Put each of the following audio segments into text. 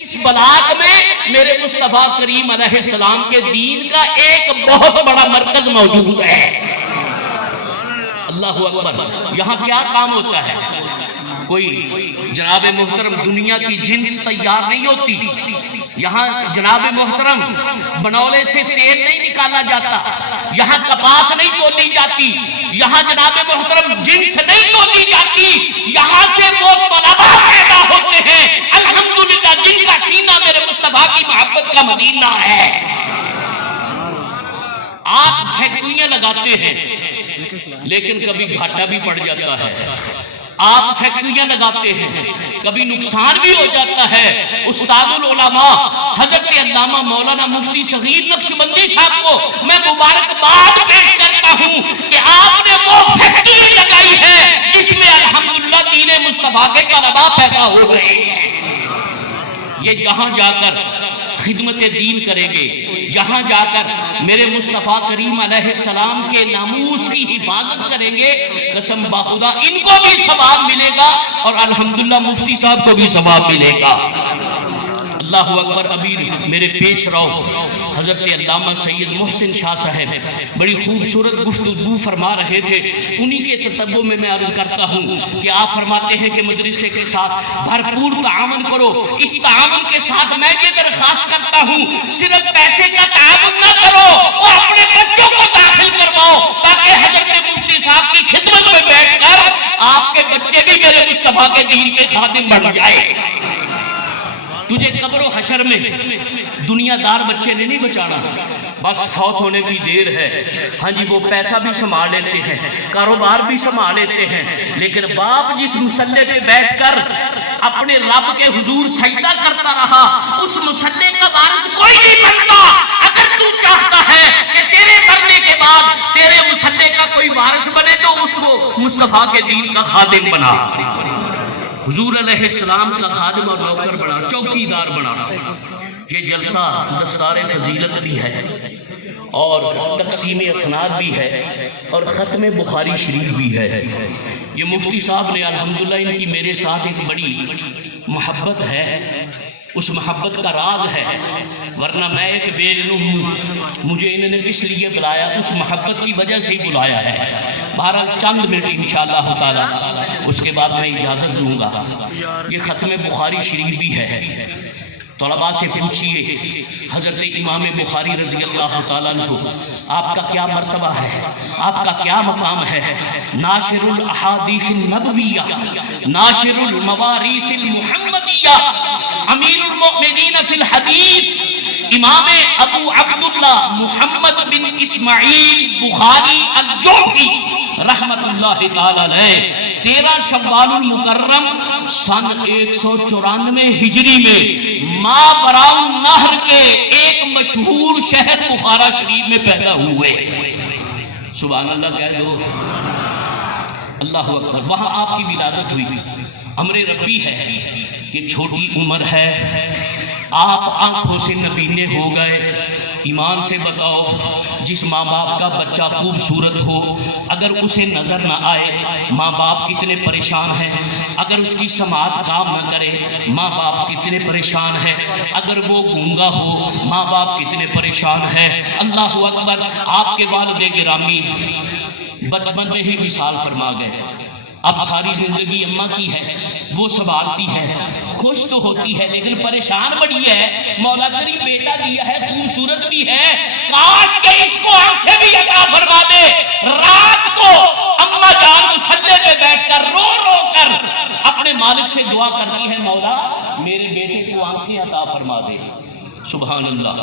اس بلاغ میں میرے مصطفیٰ کریم علیہ السلام کے دین کا ایک بہت بڑا مرکز موجود ہے۔ اللہ اکبر۔ یہاں کیا کام ہوتا ہے؟ کوئی جناب محترم دنیا کی جنس تیار نہیں ہوتی، یہاں جناب محترم بنولے سے تیل نہیں نکالا جاتا، یہاں کپاس نہیں تولی جاتی، یہاں جناب محترم جنس نہیں تولی جاتی، یہاں سے وہ طلباء پیدا ہوتے ہیں الحمدللہ جن کا سینہ میرے مصطفیٰ کی محبت کا مدینہ ہے۔ آپ فیکٹریاں لگاتے ہیں لیکن کبھی گھاٹا بھی پڑ جاتا ہے، آپ فیکٹریاں لگاتے ہیں کبھی نقصان بھی ہو جاتا ہے۔ استاد العلماء حضرت علامہ مولانا مفتی صغیر نقشبندی صاحب کو میں مبارکباد پیش کرتا ہوں کہ آپ نے وہ فیکٹری لگائی ہے جس میں الحمدللہ دین مصطفیٰ کے طلباء پیدا ہو گئے ہیں۔ یہ جہاں جا کر خدمت دین کریں گے، جہاں جا کر میرے مصطفیٰ کریم علیہ السلام کے ناموس کی حفاظت کریں گے، قسم باخدا ان کو بھی ثواب ملے گا اور الحمدللہ مفتی صاحب کو بھی ثواب ملے گا۔ اللہ اکبر۔ ابھی میرے پیش رو حضرت علامہ سید محسن شاہ صاحب بڑی خوبصورت گفتگو فرما رہے تھے، انہی کے تتبع میں عرض کرتا ہوں کہ آپ فرماتے ہیں کہ مدرسے کے ساتھ بھرپور تعاون کرو۔ اس تعاون کے ساتھ میں یہ درخواست کرتا ہوں صرف پیسے کا تعاون نہ کرو، وہ اپنے بچوں کو داخل کرواؤ تاکہ حضرت مفتی صاحب کی خدمت میں بیٹھ کر آپ کے بچے بھی میرے مصطفیٰ کے دین کے خادم بن جائے۔ تجھے قبر و حشر میں دنیا دار بچے نے نہیں بچانا، بس فوت ہونے کی دیر ہے۔ ہاں جی، وہ پیسہ بھی سنبھال لیتے ہیں، کاروبار بھی سنبھال لیتے ہیں، لیکن باپ جس مصلے پہ بیٹھ کر اپنے رب کے حضور سجدہ کرتا رہا، اس مصلے کا وارث کوئی نہیں بنتا۔ اگر تو چاہتا ہے کہ تیرے مرنے کے بعد تیرے مصلے کا کوئی وارث بنے تو اس کو مصطفیٰ کے دین کا خادم بنا، حضور علیہ السلام کا خادم اور نوکر بنا، چوکیدار بنا۔ یہ جلسہ دستار فضیلت بھی ہے اور تقسیم اسناد بھی ہے اور ختم بخاری شریف بھی ہے۔ یہ مفتی صاحب نے الحمدللہ ان کی میرے ساتھ ایک بڑی محبت ہے، اس محبت کا راز ہے، ورنہ میں ایک بے علم ہوں، مجھے انہوں نے اس لیے بلایا، اس محبت کی وجہ سے ہی بلایا ہے۔ بہرحال چند منٹ انشاءاللہ تعالی اس کے بعد میں اجازت دوں گا۔ یہ ختم بخاری شریف بھی ہے، طلباء سے پوچھئے حضرت امام بخاری رضی اللہ تعالیٰ عنہ آپ کا کیا مرتبہ ہے، آپ کا کیا مقام ہے؟ ناشر الاحادیث النبویہ، ناشر المواریث المحمدیہ، امیر المؤمنین فی الحدیث، امام ابو عبداللہ محمد بن اسماعیل بخاری الجوفی رحمت اللہ تعالیٰ علیہ 13 شوال المکرم سن 194 ہجری میں ماوراء النہر کے ایک مشہور شہر بخارا شریف میں پیدا ہوئے۔ سبحان اللہ کہہ دو، اللہ اکبر۔ وہاں آپ کی ولادت ہوئی، امر ربی ہے کہ چھوٹی عمر ہے، آپ آنکھوں سے نبینے ہو گئے۔ ایمان سے بتاؤ، جس ماں باپ کا بچہ خوبصورت ہو اگر اسے نظر نہ آئے ماں باپ کتنے پریشان ہیں، اگر اس کی سماعت کام نہ کرے ماں باپ کتنے پریشان ہیں، اگر وہ گونگا ہو ماں باپ کتنے پریشان ہیں۔ اللہ اکبر۔ آپ کے والد گرامی بچپن میں ہی وصال فرما گئے، اب ساری زندگی اماں کی ہے، وہ سنبھالتی ہے، خوش تو ہوتی ہے لیکن پریشان بڑی ہے۔ مولا کریم بیٹا دیا ہے، خوبصورت بھی ہے، کاش کہ اس کو آنکھیں بھی عطا فرما دے۔ رات کو اماں جان مصلے پہ بیٹھ کر رو رو کر اپنے مالک سے دعا کرتی ہے، مولا میرے بیٹے کو آنکھیں عطا فرما دے۔ سبحان اللہ۔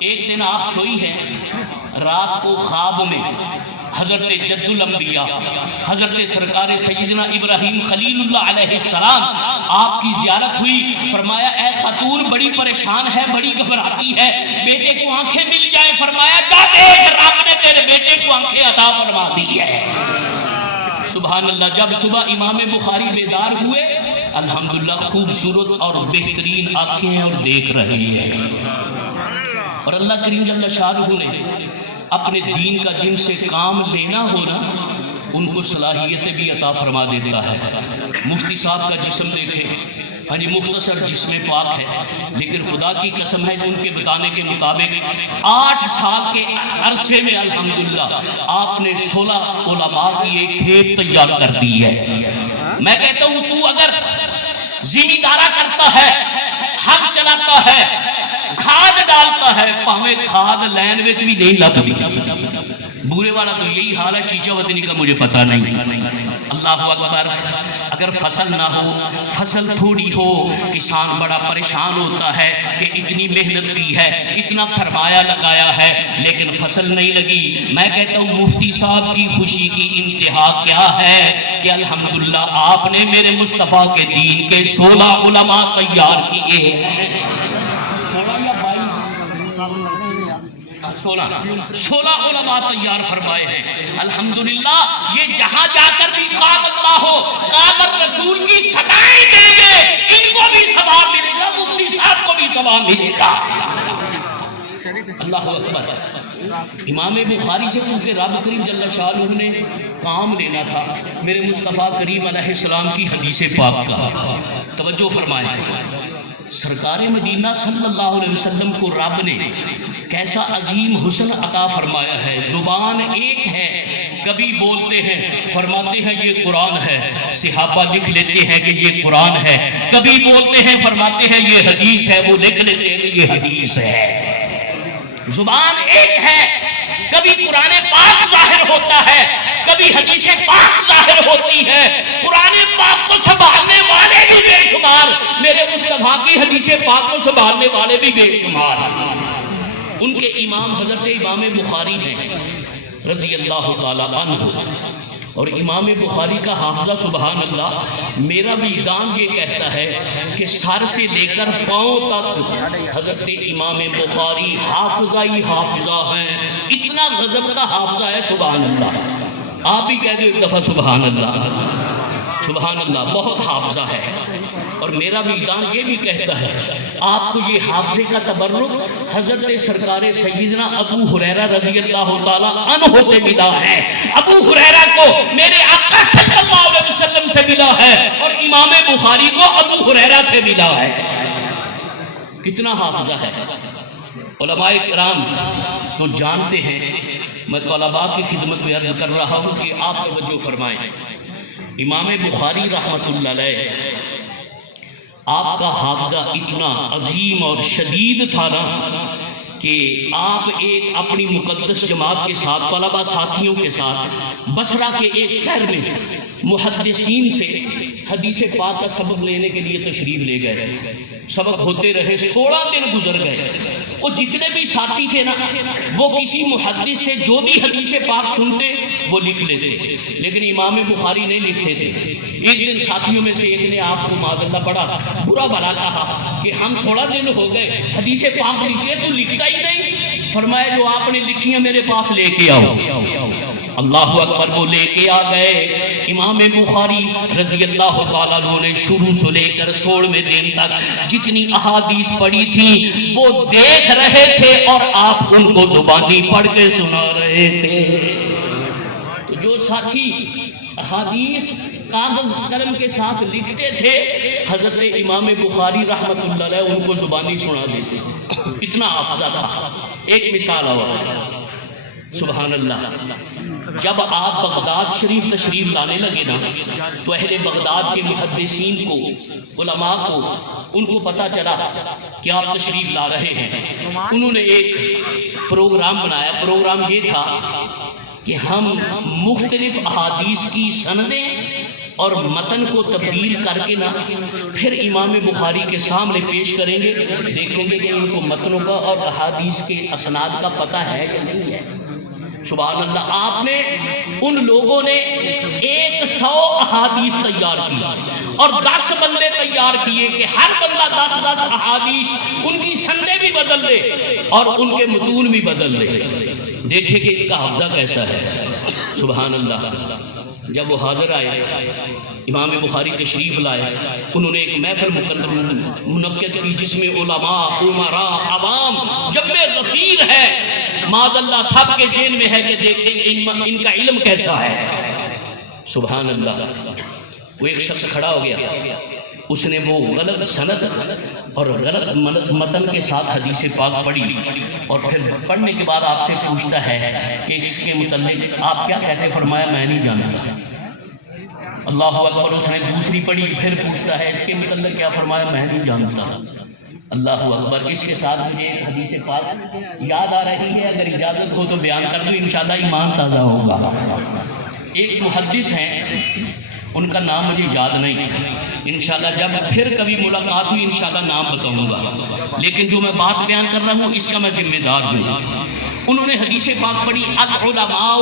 ایک دن آپ سوئی ہیں، رات کو خواب میں حضرت جد الانبیاء حضرت سرکار سیدنا ابراہیم خلیل اللہ علیہ السلام آپ کی زیارت ہوئی۔ فرمایا اے خاتون بڑی پریشان ہے، بڑی گھبراتی ہے، بیٹے کو آنکھیں مل جائیں۔ فرمایا جا دیکھ، رب نے تیرے بیٹے کو آنکھیں عطا فرما دی ہے۔ سبحان اللہ۔ جب صبح امام بخاری بیدار ہوئے، الحمدللہ خوبصورت اور بہترین آنکھیں اور دیکھ رہے ہیں، اور اللہ کریم جل شانہ نے اپنے دین کا جن سے کام لینا ہونا ان کو صلاحیتیں بھی عطا فرما دیتا ہے۔ مفتی صاحب کا جسم دیکھیں، ہاں جی مختصر جسم پاک ہے، لیکن خدا کی قسم ہے کہ ان کے بتانے کے مطابق 8 سال کے عرصے میں الحمدللہ آپ نے 16 علماء کی ایک کھیپ تیار کر دی ہے۔ میں کہتا ہوں تو اگر زمیندارہ کرتا ہے، حق چلاتا ہے، کھاد ڈالتا ہے، پاویں کھاد لین وچ بھی نہیں لگتی۔ بورے والا تو یہی حال ہے، چیچا وطنی کا مجھے پتہ نہیں۔ اللہ اکبر۔ اگر فصل نہ ہو، فصل تھوڑی ہو، کسان بڑا پریشان ہوتا ہے کہ اتنی محنت کی ہے، اتنا سرمایہ لگایا ہے لیکن فصل نہیں لگی۔ میں کہتا ہوں مفتی صاحب کی خوشی کی انتہا کیا ہے کہ الحمدللہ آپ نے میرے مصطفیٰ کے دین کے 16 علماء تیار کیے ہیں۔ 16 علماء تیار فرمائے ہیں الحمدللہ۔ یہ جہاں جا کر بھی قال اللہ ہو، قال الرسول کی صدائیں دیں گے، ان کو بھی ثواب ملے گا، مفتی صاحب کو بھی ثواب ملے گا۔ اللہ اکبر۔ امام بخاری سے چونکہ رب کریم جل شانہ نے کام لینا تھا، میرے مصطفیٰ کریم علیہ السلام کی حدیث پاک کا توجہ فرمائیں۔ سرکار مدینہ صلی اللہ علیہ وسلم کو رب نے کیسا عظیم حسن عطا فرمایا ہے۔ زبان ایک ہے، کبھی بولتے ہیں فرماتے ہیں یہ قرآن ہے، صحابہ لکھ لیتے ہیں کہ یہ قرآن ہے، کبھی بولتے ہیں فرماتے ہیں یہ حدیث ہے، وہ لکھ لیتے ہیں کہ یہ حدیث ہے۔ زبان ایک ہے، کبھی قرآن پاک ظاہر ہوتا ہے، کبھی حدیث پاک ظاہر ہوتی ہے۔ قرآن پاک کو سنبھالنے والے بھی بے شمار، میرے مصطفیٰ کی حدیث پاک کو سنبھالنے والے بھی بے شمار۔ ان کے امام حضرت امام بخاری ہیں رضی اللہ تعالیٰ عنہ، اور امام بخاری کا حافظہ سبحان اللہ، میرا وجدان یہ کہتا ہے کہ سر سے لے کر پاؤں تک حضرت امام بخاری حافظہ ہی حافظہ ہیں، اتنا غضب کا حافظہ ہے سبحان اللہ۔ آپ ہی کہہ دو ایک دفعہ سبحان اللہ، سبحان اللہ، بہت حافظہ ہے۔ اور میرا وجدان یہ بھی کہتا ہے آپ کو یہ حافظے کا تبرک حضرت سرکار سیدنا ابو ہریرہ رضی اللہ تعالیٰ عنہ سے ملا ہے۔ ابو ہریرہ کو میرے آقا صلی اللہ علیہ وسلم سے ملا ہے، اور امام بخاری کو ابو ہریرہ سے ملا ہے۔ کتنا حافظہ ہے۔ علماء کرام تو جانتے ہیں، میں طلباء کی خدمت میں عرض کر رہا ہوں کہ آپ توجہ فرمائیں۔ امام بخاری رحمۃ اللہ علیہ، آپ کا حافظہ اتنا عظیم اور شدید تھا نا کہ آپ ایک اپنی مقدس جماعت کے ساتھ، طلباء ساتھیوں کے ساتھ بصرہ کے ایک شہر میں محدثین سے حدیث پاک کا سبق لینے کے لیے تشریف لے گئے۔ سبق ہوتے رہے، 16 دن گزر گئے۔ وہ جتنے بھی ساتھی تھے نا، وہ کسی محدث سے جو بھی حدیث پاک سنتے وہ لکھ لیتے، لیکن امام بخاری نہیں لکھتے تھے۔ ایک دن ساتھیوں میں سے ایک نے آپ کو معاذ اللہ بڑا برا بھلا کہا کہ ہم 16 دن ہو گئے حدیث پاک لکھے تو لکھتا ہی نہیں۔ فرمایا جو آپ نے لکھی ہیں میرے پاس لے کے آؤ۔ اللہ اکبر، وہ لے کے آ گئے۔ امام بخاری رضی اللہ تعالیٰ عنہ نے شروع سے لے کر 16ویں دن تک جتنی احادیث پڑھی تھی وہ دیکھ رہے تھے اور آپ ان کو زبانی پڑھ کے سنا رہے تھے۔ تو جو ساتھی احادیث کاغذ قلم کے ساتھ لکھتے تھے، حضرت امام بخاری رحمۃ اللہ علیہ ان کو زبانی سنا دیتے تھے، اتنا حافظہ تھا۔ ایک مثال اور، سبحان اللہ، جب آپ بغداد شریف تشریف لانے لگے نا تو اہل بغداد کے محدثین کو، علماء کو، ان کو پتہ چلا کہ آپ تشریف لا رہے ہیں۔ انہوں نے ایک پروگرام بنایا۔ پروگرام یہ تھا کہ ہم مختلف احادیث کی سندیں اور متن کو تبدیل کر کے نا پھر امام بخاری کے سامنے پیش کریں گے، دیکھیں گے کہ ان کو متنوں کا اور احادیث کے اسناد کا پتہ ہے کہ نہیں ہے۔ سبحان اللہ، آپ نے ان لوگوں نے 100 احادیث تیار کی اور 10 بندے تیار کیے کہ ہر بندہ 10 احادیث، ان کی سندیں بھی بدل دے اور ان کے متون بھی بدل دے۔ دیکھیں کہ ان کا حافظہ کیسا ہے۔ سبحان اللہ، جب وہ حاضر آئے، امام بخاری تشریف لائے، انہوں نے ایک محفل منعقد کی جس میں علماء، امراء، عوام جمع غفیر ہے، معاذ اللہ سب کے ذہن میں ہے کہ دیکھیں ان کا علم کیسا ہے۔ سبحان اللہ، وہ ایک شخص کھڑا ہو گیا، اس نے وہ غلط سند اور غلط متن کے ساتھ حدیث پاک پڑھی اور پھر پڑھنے کے بعد آپ سے پوچھتا ہے کہ اس کے متعلق آپ کیا کہتے ہیں؟ فرمایا میں نہیں جانتا۔ اللہ اکبر۔ اس نے دوسری پڑھی، پھر پوچھتا ہے اس کے متعلق کیا؟ فرمایا میں نہیں جانتا۔ اللہ اکبر۔ اس کے ساتھ مجھے ایک حدیث پاک یاد آ رہی ہے، اگر اجازت ہو تو بیان کر دوں، انشاءاللہ ایمان تازہ ہوگا۔ ایک محدث ہیں، ان کا نام مجھے یاد نہیں، انشاءاللہ جب پھر کبھی ملاقات ہوئی انشاءاللہ نام بتاؤں گا، لیکن جو میں بات بیان کر رہا ہوں اس کا میں ذمہ دار ہوں۔ انہوں نے حدیث پاک پڑھی، العلماء